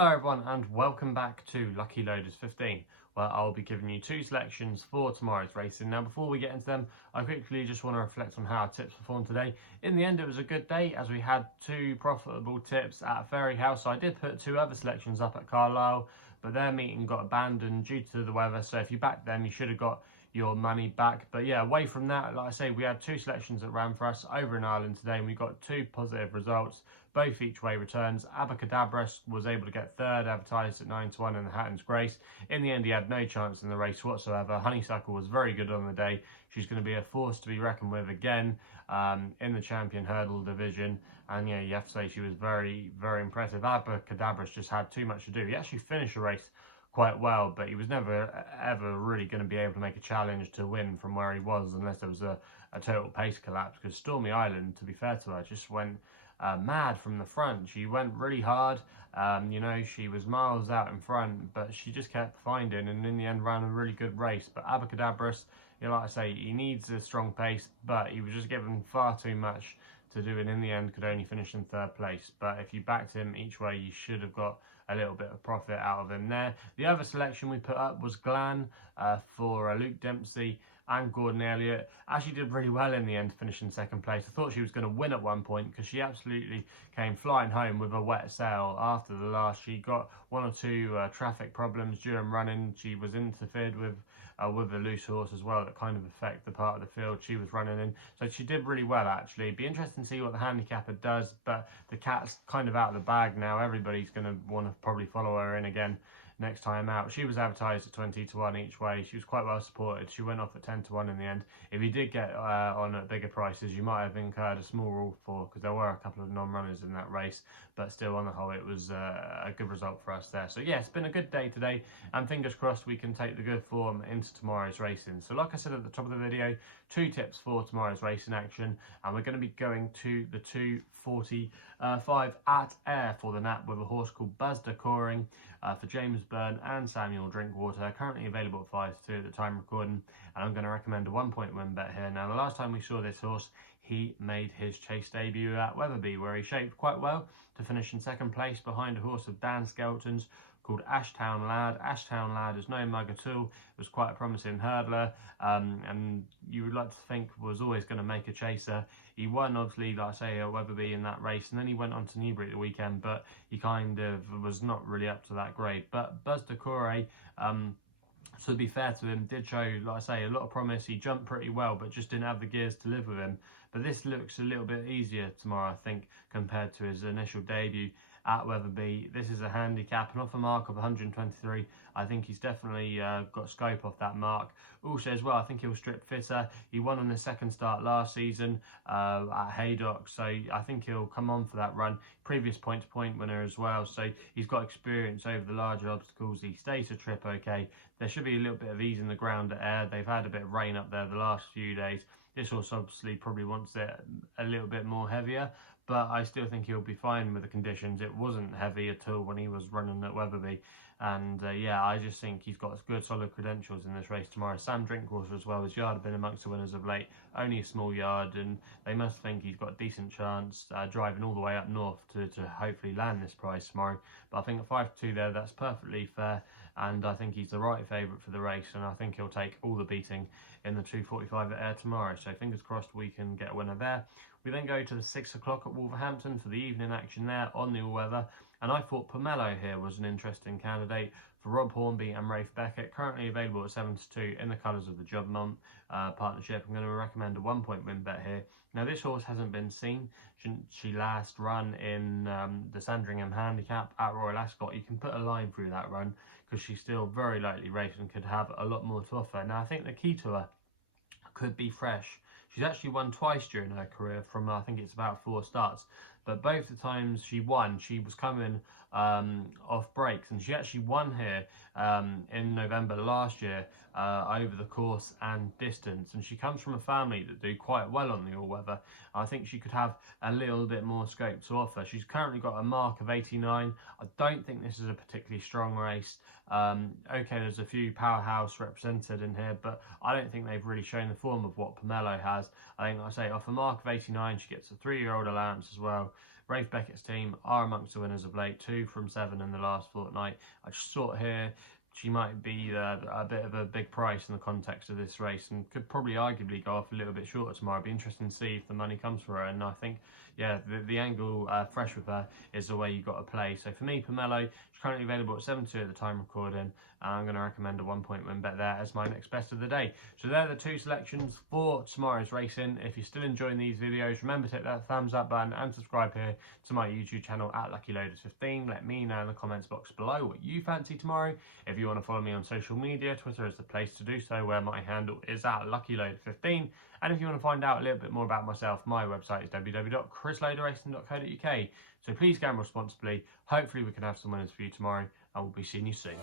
Hello everyone and welcome back to Lucky Loaders 15, where I'll be giving you two selections for tomorrow's racing. Now before we get into them, I quickly just want to reflect on how our tips performed today. In the end it was a good day as we had two profitable tips at Fairyhouse. I did put two other selections up at Carlisle, but their meeting got abandoned due to the weather, so if you backed them you should have got your money back. But yeah, away from that, like I say, we had two selections that ran for us over in Ireland today and we got two positive results, both each way returns. Abacadabra was able to get third, advertised at 9-1 in the Hatton's Grace. In the end he had no chance in the race whatsoever. Honeysuckle was very good on the day. She's going to be a force to be reckoned with again in the champion hurdle division, and yeah, you have to say she was very impressive. Abacadabra's just had too much to do. He actually finished the race quite well, but he was never ever really going to be able to make a challenge to win from where he was unless there was a total pace collapse, because Stormy Island, to be fair to her, just went mad from the front. She went really hard, you know, she was miles out in front, but she just kept finding and in the end ran a really good race. But Abacadabra, you know, like I say, he needs a strong pace, but he was just given far too much to do, and in the end could only finish in third place. But if you backed him each way, you should have got a little bit of profit out of him there. The other selection we put up was Glan for Luke Dempsey and Gordon Elliott. Actually did really well in the end, finishing second place. I thought she was going to win at one point because she absolutely came flying home with a wet sail after the last. She got one or two traffic problems during running. She was interfered with a loose horse as well that kind of affect the part of the field she was running in. So she did really well actually. It'd be interesting to see what the handicapper does, but the cat's kind of out of the bag now. Everybody's going to want to probably follow her in again next time out. She was advertised at 20-1 each way. She was quite well supported. She went off at 10-1 in the end. If you did get on at bigger prices, you might have incurred a small rule for, because there were a couple of non-runners in that race, but still on the whole it was a good result for us there. So yeah, it's been a good day today, and fingers crossed we can take the good form into tomorrow's racing. So like I said at the top of the video, two tips for tomorrow's racing action, and we're going to be going to the 2:45 at Ayr for the nap with a horse called Turcoing for James Byrne and Samuel Drinkwater, currently available at 5-2 at the time recording, and I'm going to recommend a 1-point win bet here. Now the last time we saw this horse, he made his chase debut at Wetherby, where he shaped quite well to finish in second place behind a horse of Dan Skelton's called Ashtown Lad. Ashtown Lad is no mug at all. It was quite a promising hurdler, and you would like to think was always going to make a chaser. He won, obviously, like I say, at Wetherby in that race, and then he went on to Newbury at the weekend, but he kind of was not really up to that grade. But Turcoing, so to be fair to him, did show, like I say, a lot of promise. He jumped pretty well, but just didn't have the gears to live with him. But this looks a little bit easier tomorrow, I think, compared to his initial debut at Wetherby. This is a handicap, and off a mark of 123, I think he's definitely got scope off that mark. Also as well, I think he'll strip fitter. He won on his second start last season at Haydock, so I think he'll come on for that run. Previous point-to-point winner as well, so he's got experience over the larger obstacles. He stays to trip okay. There should be a little bit of ease in the ground at Ayr. They've had a bit of rain up there the last few days. This horse obviously probably wants it a little bit more heavier, but I still think he'll be fine with the conditions. It wasn't heavy at all when he was running at Wetherby, and yeah, I just think he's got good solid credentials in this race tomorrow. Sam Drinkwater as well, his yard have been amongst the winners of late, only a small yard, and they must think he's got a decent chance driving all the way up north to hopefully land this prize tomorrow. But I think at 5-2 there, that's perfectly fair, and I think he's the right favourite for the race, and I think he'll take all the beating in the 2:45 at Ayr tomorrow. So fingers crossed we can get a winner there. We then go to the 6 o'clock at Wolverhampton for the evening action there on the all-weather, and I thought Pomelo here was an interesting candidate for Rob Hornby and Rafe Beckett, currently available at 7-2 in the colours of the Jobmont partnership. I'm going to recommend a 1-point win bet here. Now this horse hasn't been seen. She last run in the Sandringham Handicap at Royal Ascot. You can put a line through that run because she's still very lightly raced and could have a lot more to offer. Now I think the key to her could be fresh. She's actually won twice during her career from, I think it's about 4 starts. But both the times she won, she was coming off breaks. And she actually won here in November last year over the course and distance. And she comes from a family that do quite well on the all-weather. I think she could have a little bit more scope to offer. She's currently got a mark of 89. I don't think this is a particularly strong race. Okay, there's a few powerhouse represented in here, but I don't think they've really shown the form of what Pomelo has. I think, like I say, off a mark of 89, she gets a 3-year-old allowance as well. Rafe Beckett's team are amongst the winners of late, 2 from 7 in the last fortnight. I just thought here she might be a bit of a big price in the context of this race and could probably arguably go off a little bit shorter tomorrow. It'd be interesting to see if the money comes for her, and I think, yeah, the angle fresh with her is the way you've got to play. So for me, Pomelo, she's currently available at 7-2 at the time recording. I'm going to recommend a 1-point win bet there as my next best of the day. So they're the 2 selections for tomorrow's racing. If you're still enjoying these videos, remember to hit that thumbs up button and subscribe here to my YouTube channel at LuckyLoaders15. Let me know in the comments box below what you fancy tomorrow. If you want to follow me on social media, Twitter is the place to do so, where my handle is at LuckyLoader15. And if you want to find out a little bit more about myself, my website is www.chrisloaderracing.co.uk. So please gamble responsibly. Hopefully we can have some winners for you tomorrow, and we'll be seeing you soon.